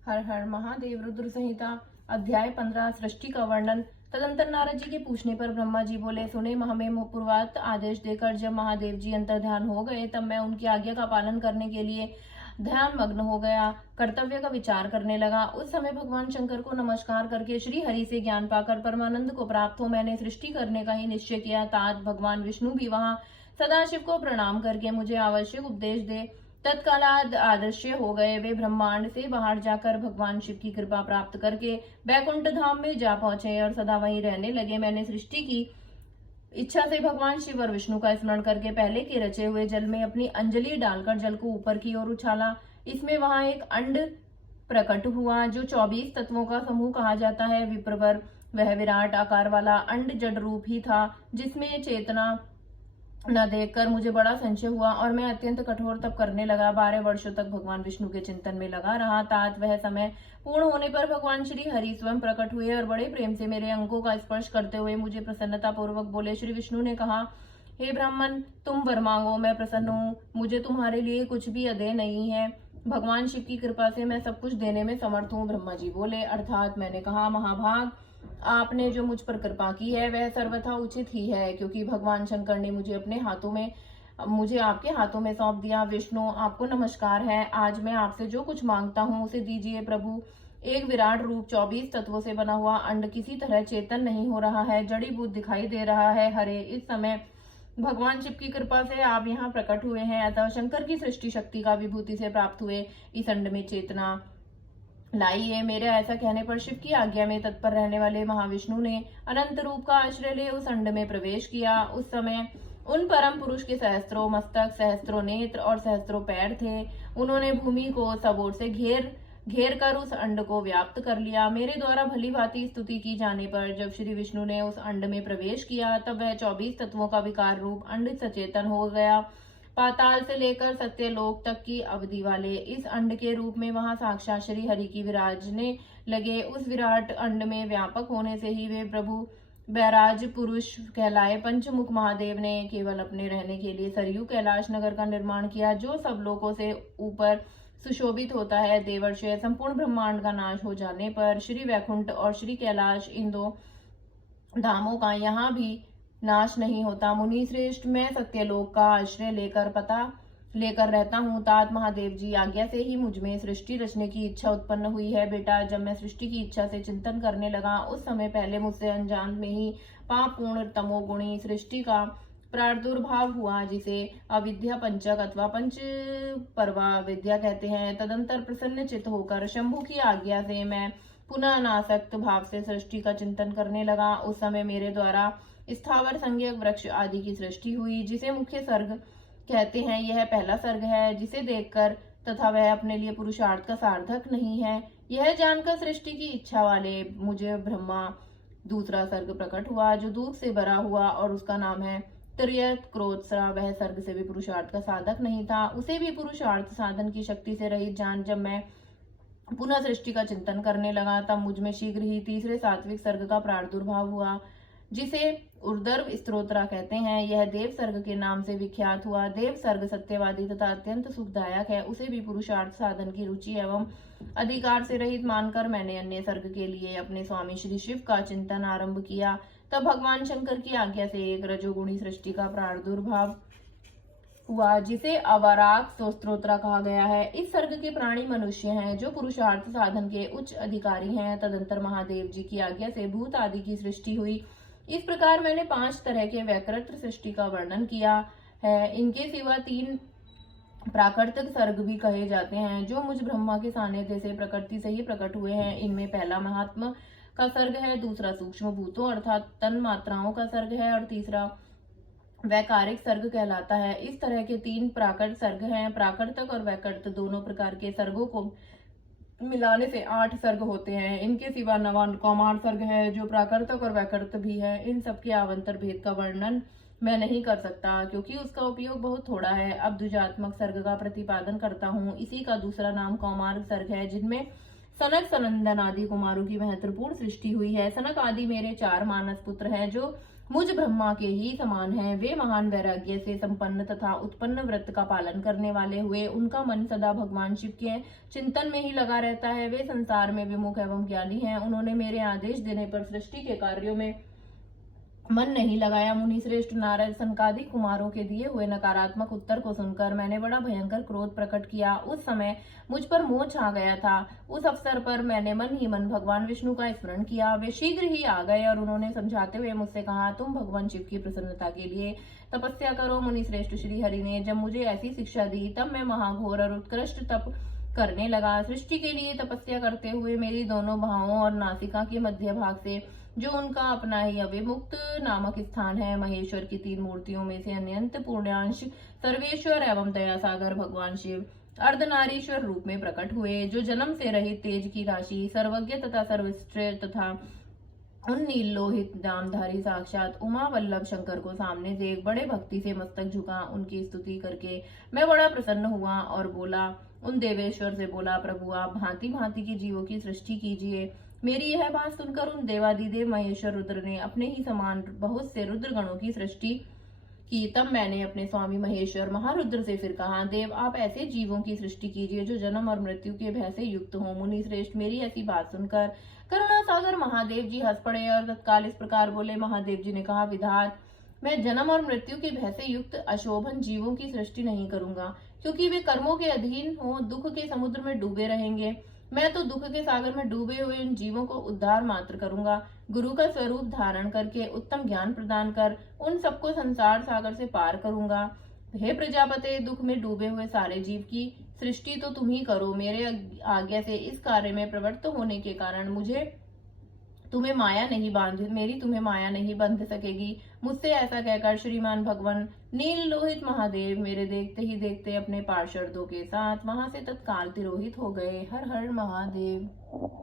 हर हर महादेव। रुद्र संहिता अध्याय 15 सृष्टि का वर्णन। तदंतर नारद जी के पूछने पर ब्रह्मा जी बोले, सुने हमें पूर्वात आदेश देकर जब महादेव जी अंतर्ध्यान हो गए तब मैं उनकी आज्ञा का पालन करने के लिए ध्यान मग्न हो गया, कर्तव्य का विचार करने लगा। उस समय भगवान शंकर को नमस्कार करके श्री हरि से ज्ञान पाकर परमानंद को प्राप्त हो मैंने सृष्टि करने का ही निश्चय किया। तात भगवान विष्णु भी वहां सदाशिव को प्रणाम करके मुझे आवश्यक उपदेश दे तत्काल आदर्श्य हो गए। वे ब्रह्मांड से बाहर जाकर भगवान शिव की कृपा प्राप्त करके बैकुंठ धाम में जा पहुंचे और सदा वहीं रहने लगे। मैंने सृष्टि की इच्छा से भगवान शिव और विष्णु का स्मरण करके पहले के रचे हुए जल में अपनी अंजलि डालकर जल को ऊपर की ओर उछाला। इसमें वहां एक अंड प्रकट हुआ जो 24 तत्वों का समूह कहा जाता है। विप्रवर वह विराट आकार वाला अंड जड़ रूप ही था, जिसमें चेतना न देखकर मुझे बड़ा संशय हुआ और मैं अत्यंत कठोर तप करने लगा। 12 वर्षों तक भगवान विष्णु के चिंतन में लगा रहा। तात वह समय पूर्ण होने पर भगवान श्री हरि स्वयं प्रकट हुए और बड़े प्रेम से मेरे अंगों का स्पर्श करते हुए मुझे प्रसन्नता पूर्वक बोले। श्री विष्णु ने कहा, हे ब्राह्मण, तुम वर मांगो, मैं प्रसन्न हूँ। मुझे तुम्हारे लिए कुछ भी अदेय नहीं है। भगवान शिव की कृपा से मैं सब कुछ देने में समर्थ हूँ। ब्रह्मा जी बोले, अर्थात मैंने कहा, महाभाग, आपने जो मुझ पर कृपा की है वह सर्वथा उचित ही है, क्योंकि भगवान शंकर ने मुझे आपके हाथों में सौंप दिया। विष्णु, आपको नमस्कार है। आज मैं आपसे जो कुछ मांगता हूँ उसे दीजिए प्रभु। एक विराट रूप 24 तत्वों से बना हुआ अंड किसी तरह चेतन नहीं हो रहा है, जड़ीभूत दिखाई दे रहा है। हरे, इस समय भगवान शिव की कृपा से आप यहाँ प्रकट हुए हैं, अतः शंकर की सृष्टि शक्ति का विभूति से प्राप्त हुए इस अंड में चेतना लाई है। मेरे ऐसा कहने पर शिव की आज्ञा में तत्पर रहने वाले महाविष्णु ने अनंत रूप का आश्रय ले उस अंड में प्रवेश किया। उस समय उन परम पुरुष के सहस्त्रों मस्तक, सहस्त्रों नेत्र और सहस्त्रों पैर थे। उन्होंने भूमि को सब ओर से घेर कर उस अंड को व्याप्त कर लिया। मेरे द्वारा भली भांति स्तुति की जाने पर जब श्री विष्णु ने उस अंड में प्रवेश किया तब वह 24 तत्वों का विकार रूप अंड सचेतन हो गया। पाताल से लेकर सत्यलोक तक की अवधि वाले इस अंड के रूप में वहां साक्षात श्री हरि की विराजने लगे। उस विराट अंड में व्यापक होने से ही वे प्रभु बैराज पुरुष कहलाए। पंचमुख महादेव ने केवल अपने रहने के लिए सरयू कैलाश नगर का निर्माण किया, जो सब लोकों से ऊपर सुशोभित होता है। देवर्षय, संपूर्ण ब्रह्मांड का नाश हो जाने पर श्री वैकुंठ और श्री कैलाश, इन दो धामों का यहाँ भी नाश नहीं होता। मुनि श्रेष्ठ, मैं सत्यलोक का आश्रय लेकर रहता हूँ। तात महादेव जी आज्ञा से ही मुझ में सृष्टि रचने की इच्छा उत्पन्न हुई है। बेटा, जब मैं सृष्टि की इच्छा से चिंतन करने लगा उस समय पहले मुझसे अनजान में ही पाप पूर्ण तमोगुणी सृष्टि का प्रादुर्भाव हुआ, जिसे अविद्या पंचक अथवा पंच परवा विद्या कहते हैं। तदंतर प्रसन्न चित्त होकर शंभु की आज्ञा से मैं पुनः अनासक्त भाव से सृष्टि का चिंतन करने लगा। उस समय मेरे द्वारा स्थावर संज्ञक वृक्ष आदि की सृष्टि हुई, जिसे मुख्य सर्ग कहते हैं। यह पहला सर्ग है, जिसे देखकर तथा वह अपने लिए पुरुषार्थ का सार्थक नहीं है, यह जानकर सृष्टि की इच्छा वाले मुझे ब्रह्मा दूसरा सर्ग प्रकट हुआ, जो दूध से भरा हुआ और उसका नाम है त्रियत क्रोधसा। वह सर्ग से भी पुरुषार्थ का साधक नहीं था, उसे भी पुरुषार्थ साधन की शक्ति से रहित जान जब मैं पुनः सृष्टि का चिंतन करने लगा तब मुझ में शीघ्र ही तीसरे सात्विक सर्ग का प्रादुर्भाव हुआ, जिसे उर्दर्व स्त्रोत्रा कहते हैं। यह देव सर्ग के नाम से विख्यात हुआ। देव सर्ग सत्यवादी तथा अत्यंत सुखदायक है, उसे भी पुरुषार्थ साधन की रुचि एवं अधिकार से रहित मानकर मैंने अन्य सर्ग के लिए अपने स्वामी श्री शिव का चिंतन आरंभ किया। तब भगवान शंकर की आज्ञा से एक रजोगुणी सृष्टि का प्रादुर्भाव हुआ, जिसे अवराग स्तोत्रोत्रा कहा गया है। इस सर्ग के प्राणी मनुष्य हैं, जो पुरुषार्थ साधन के उच्च अधिकारी हैं। तदंतर महादेव जी की आज्ञा से भूत आदि की सृष्टि हुई। इस प्रकार मैंने 5 तरह के वैकृत सृष्टि का वर्णन किया है। इनके सिवा 3 प्राकृतिक सर्ग भी कहे जाते हैं, जो मुझ ब्रह्मा के सानिध्य से प्रकृति से ही प्रकट हुए हैं। इनमें पहला महात्मा का सर्ग है, दूसरा सूक्ष्म भूतों अर्थात तन मात्राओं का सर्ग है और तीसरा वैकारिक सर्ग कहलाता है। इस तरह के 3 प्राकृत सर्ग हैं। प्राकृतिक और वैकृत दोनों प्रकार के सर्गों को मिलाने से 8 सर्ग होते हैं। इनके सिवा 9वां कौमार सर्ग है, जो प्राकृतिक और वैकृत भी है। इन सबके आवंतर भेद का वर्णन मैं नहीं कर सकता, क्योंकि उसका उपयोग बहुत थोड़ा है। अब द्विजात्मक सर्ग का प्रतिपादन करता हूँ। इसी का दूसरा नाम कौमार सर्ग है, जिनमें सनक सनंदन आदि कुमारों की महत्वपूर्ण सृष्टि हुई है। सनक आदि मेरे 4 मानस पुत्र हैं, जो मुझ ब्रह्मा के ही समान हैं। वे महान वैराग्य से संपन्न तथा उत्पन्न व्रत का पालन करने वाले हुए उनका मन सदा भगवान शिव के चिंतन में ही लगा रहता है। वे संसार में विमुख एवं ज्ञानी हैं। उन्होंने मेरे आदेश देने पर सृष्टि के कार्यों में मन नहीं लगाया। मुनि श्रेष्ठ नारद सनकादिक कुमारों के दिए हुए नकारात्मक उत्तर को सुनकर मैंने बड़ा भयंकर क्रोध प्रकट किया। उस समय मुझ पर मोह छा गया था। उस अवसर पर मैंने मन ही मन भगवान विष्णु का स्मरण किया। वे शीघ्र ही आ गए और उन्होंने समझाते हुए मुझसे कहा, तुम भगवान शिव की प्रसन्नता के लिए तपस्या करो। मुनि श्रेष्ठ श्री हरि ने जब मुझे ऐसी शिक्षा दी तब मैं महाघोर और उत्कृष्ट तप करने लगा। सृष्टि के लिए तपस्या करते हुए मेरी दोनों बाहों और नासिका के मध्य भाग से जो उनका अपना ही अविमुक्त नामक स्थान है, महेश्वर की 3 मूर्तियों में से अनंत पूर्णांश सर्वेश्वर एवं दया सागर भगवान शिव अर्धनारीश्वर रूप में प्रकट हुए, जो जन्म से रहित तेज की राशि सर्वज्ञ तथा सर्वश्रेष्ठ तथा उन नील लोहित नामधारी साक्षात उमा वल्लभ शंकर को सामने देख बड़े भक्ति से मस्तक झुका उनकी स्तुति करके मैं बड़ा प्रसन्न हुआ और बोला, उन देवेश्वर से बोला, प्रभु आप भांति भांति के जीवों की सृष्टि कीजिए। मेरी यह बात सुनकर उन देवादिदेव महेश्वर रुद्र ने अपने ही समान बहुत से रुद्र गणों की सृष्टि की। तब मैंने अपने स्वामी महेश्वर महारुद्र से फिर कहा, देव आप ऐसे जीवों की सृष्टि कीजिए जो जन्म और मृत्यु के भय से युक्त हो। मुनि श्रेष्ठ मेरी ऐसी बात सुनकर करुणा सागर महादेव जी हंस पड़े और तत्काल इस प्रकार बोले। महादेव जी ने कहा, विधात मैं जन्म और मृत्यु के भय से युक्त अशोभन जीवों की सृष्टि नहीं करूंगा, क्योंकि वे कर्मों के अधीन हो दुख के समुद्र में डूबे रहेंगे। मैं तो दुख के सागर में डूबे हुए इन जीवों को उद्धार मात्र करूंगा। गुरु का स्वरूप धारण करके उत्तम ज्ञान प्रदान कर उन सबको संसार सागर से पार करूंगा। हे प्रजापते, दुख में डूबे हुए सारे जीव की सृष्टि तो तुम ही करो। मेरे आज्ञा से इस कार्य में प्रवृत्त होने के कारण मेरी तुम्हें माया नहीं बांध सकेगी। मुझसे ऐसा कहकर श्रीमान भगवान नील लोहित महादेव मेरे देखते ही देखते अपने पार्षदों के साथ वहां से तत्काल तिरोहित हो गए। हर हर महादेव।